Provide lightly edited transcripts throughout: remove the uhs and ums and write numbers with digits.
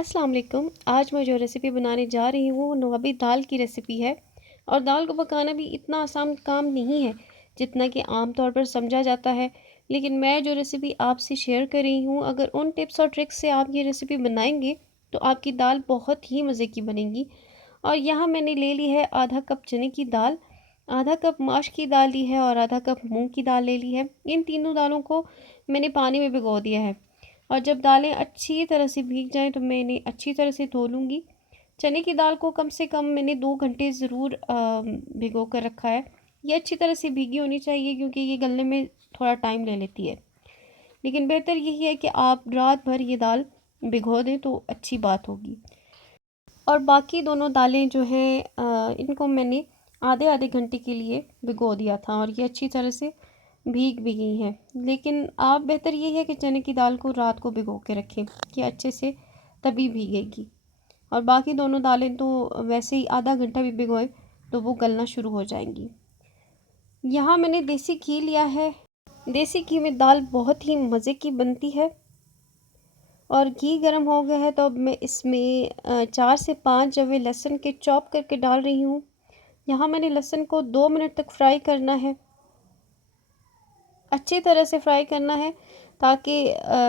अस्सलाम वालेकुम। आज मैं जो रेसिपी बनाने जा रही हूँ वो नवाबी दाल की रेसिपी है। और दाल को पकाना भी इतना आसान काम नहीं है जितना कि आम तौर पर समझा जाता है। लेकिन मैं जो रेसिपी आपसे शेयर कर रही हूँ, अगर उन टिप्स और ट्रिक्स से आप ये रेसिपी बनाएंगे तो आपकी दाल बहुत ही मज़े की बनेगी। और यहाँ मैंने ले ली है आधा कप चने की दाल, आधा कप माश की दाल ली है और आधा कप मूंग की दाल ले ली है। इन तीनों दालों को मैंने पानी में भिगो दिया है। और जब दालें अच्छी तरह से भीग जाएं तो मैं इन्हें अच्छी तरह से धो लूँगी। चने की दाल को कम से कम मैंने 2 घंटे ज़रूर भिगो कर रखा है। ये अच्छी तरह से भीगी होनी चाहिए क्योंकि ये गलने में थोड़ा टाइम ले लेती है। लेकिन बेहतर यही है कि आप रात भर ये दाल भिगो दें तो अच्छी बात होगी। और बाकी दोनों दालें जो हैं इनको मैंने आधे आधे घंटे के लिए भिगो दिया था और ये अच्छी तरह से भीग भी गई हैं। लेकिन आप बेहतर ये है कि चने की दाल को रात को भिगो के रखें कि अच्छे से तभी भीगेगी। और बाकी दोनों दालें तो वैसे ही आधा घंटा भी भिगोए तो वो गलना शुरू हो जाएंगी। यहाँ मैंने देसी घी लिया है। देसी घी में दाल बहुत ही मज़े की बनती है। और घी गर्म हो गया है तो अब मैं इसमें 4 से 5 जवे लहसुन के चॉप करके डाल रही हूँ। यहाँ मैंने लहसुन को 2 मिनट तक फ्राई करना है, अच्छी तरह से फ्राई करना है ताकि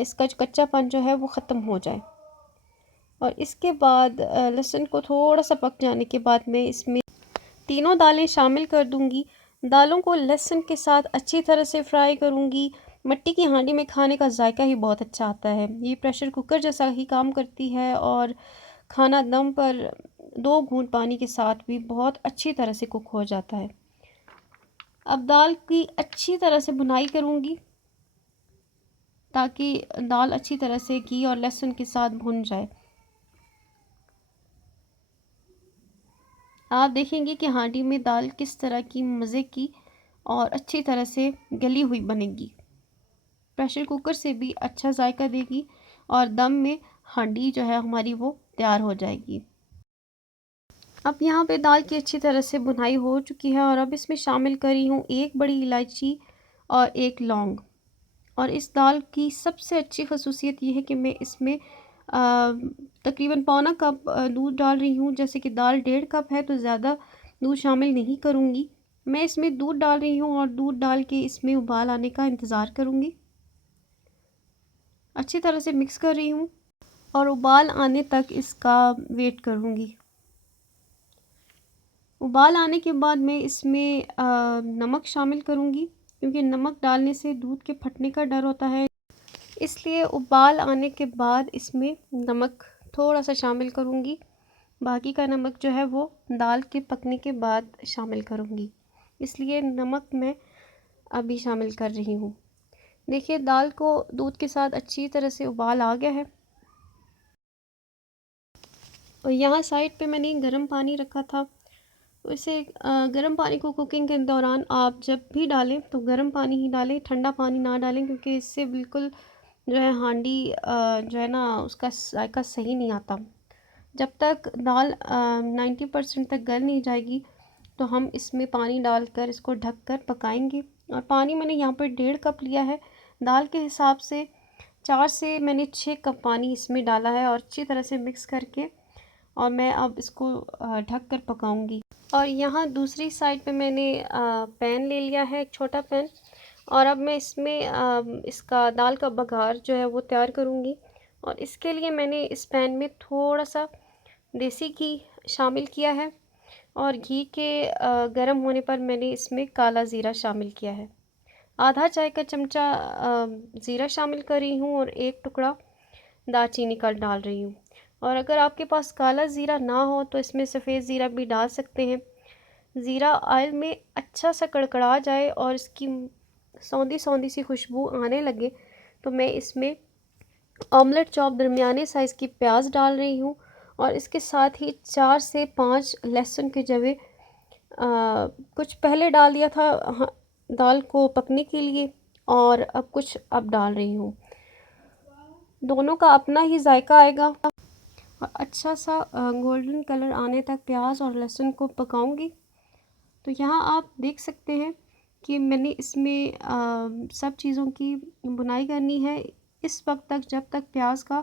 इसका जो कच्चापन जो है वो ख़त्म हो जाए। और इसके बाद लहसुन को थोड़ा सा पक जाने के बाद मैं इसमें तीनों दालें शामिल कर दूंगी। दालों को लहसुन के साथ अच्छी तरह से फ्राई करूंगी। मिट्टी की हांडी में खाने का जायका ही बहुत अच्छा आता है। ये प्रेशर कुकर जैसा ही काम करती है और खाना दम पर 2 घूंट पानी के साथ भी बहुत अच्छी तरह से कुक हो जाता है। अब दाल की अच्छी तरह से भुनाई करूंगी ताकि दाल अच्छी तरह से घी और लहसुन के साथ भुन जाए। आप देखेंगे कि हांडी में दाल किस तरह की मज़े की और अच्छी तरह से गली हुई बनेगी। प्रेशर कुकर से भी अच्छा जायका देगी और दम में हांडी जो है हमारी वो तैयार हो जाएगी। अब यहाँ पे दाल की अच्छी तरह से भुनाई हो चुकी है और अब इसमें शामिल करी हूँ 1 बड़ी इलायची और 1 लौंग। और इस दाल की सबसे अच्छी खसूसियत ये है कि मैं इसमें तकरीबन पौना कप दूध डाल रही हूँ। जैसे कि दाल 1.5 कप है तो ज़्यादा दूध शामिल नहीं करूँगी। मैं इसमें दूध डाल रही हूँ और दूध डाल के इसमें उबाल आने का इंतज़ार करूँगी। अच्छी तरह से मिक्स कर रही हूँ और उबाल आने तक इसका वेट करूँगी। उबाल आने के बाद मैं इसमें नमक शामिल करूँगी क्योंकि नमक डालने से दूध के फटने का डर होता है, इसलिए उबाल आने के बाद इसमें नमक थोड़ा सा शामिल करूँगी। बाकी का नमक जो है वो दाल के पकने के बाद शामिल करूँगी, इसलिए नमक मैं अभी शामिल कर रही हूँ। देखिए दाल को दूध के साथ अच्छी तरह से उबाल आ गया है। और यहाँ साइड पे मैंने गर्म पानी रखा था, तो इसे गर्म पानी को कुकिंग के दौरान आप जब भी डालें तो गर्म पानी ही डालें, ठंडा पानी ना डालें क्योंकि इससे बिल्कुल जो है हांडी जो है ना उसका जायका सही नहीं आता। जब तक दाल 90% तक गल नहीं जाएगी तो हम इसमें पानी डालकर इसको ढक कर पकाएंगे। और पानी मैंने यहाँ पर 1.5 कप लिया है। दाल के हिसाब से 4 से मैंने 6 कप पानी इसमें डाला है और अच्छी तरह से मिक्स करके और मैं अब इसको ढक कर पकाऊंगी। और यहाँ दूसरी साइड पे मैंने पैन ले लिया है, एक छोटा पैन। और अब मैं इसमें इसका दाल का बघार जो है वो तैयार करूँगी। और इसके लिए मैंने इस पैन में थोड़ा सा देसी घी शामिल किया है और घी के गर्म होने पर मैंने इसमें काला ज़ीरा शामिल किया है। आधा चाय का चमचा ज़ीरा शामिल कर रही हूँ और 1 टुकड़ा दालचीनी का डाल रही हूँ। और अगर आपके पास काला ज़ीरा ना हो तो इसमें सफ़ेद ज़ीरा भी डाल सकते हैं। ज़ीरा ऑयल में अच्छा सा कड़कड़ा जाए और इसकी सौंधी सौंधी सी खुशबू आने लगे तो मैं इसमें ऑमलेट चॉप दरमियाने साइज़ की प्याज डाल रही हूँ और इसके साथ ही 4 से 5 लहसुन के जवे कुछ पहले डाल दिया था दाल को पकने के लिए और अब कुछ अब डाल रही हूँ। दोनों का अपना ही जायका आएगा। और अच्छा सा गोल्डन कलर आने तक प्याज और लहसुन को पकाऊंगी। तो यहाँ आप देख सकते हैं कि मैंने इसमें सब चीज़ों की बुनाई करनी है इस वक्त तक जब तक प्याज का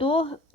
2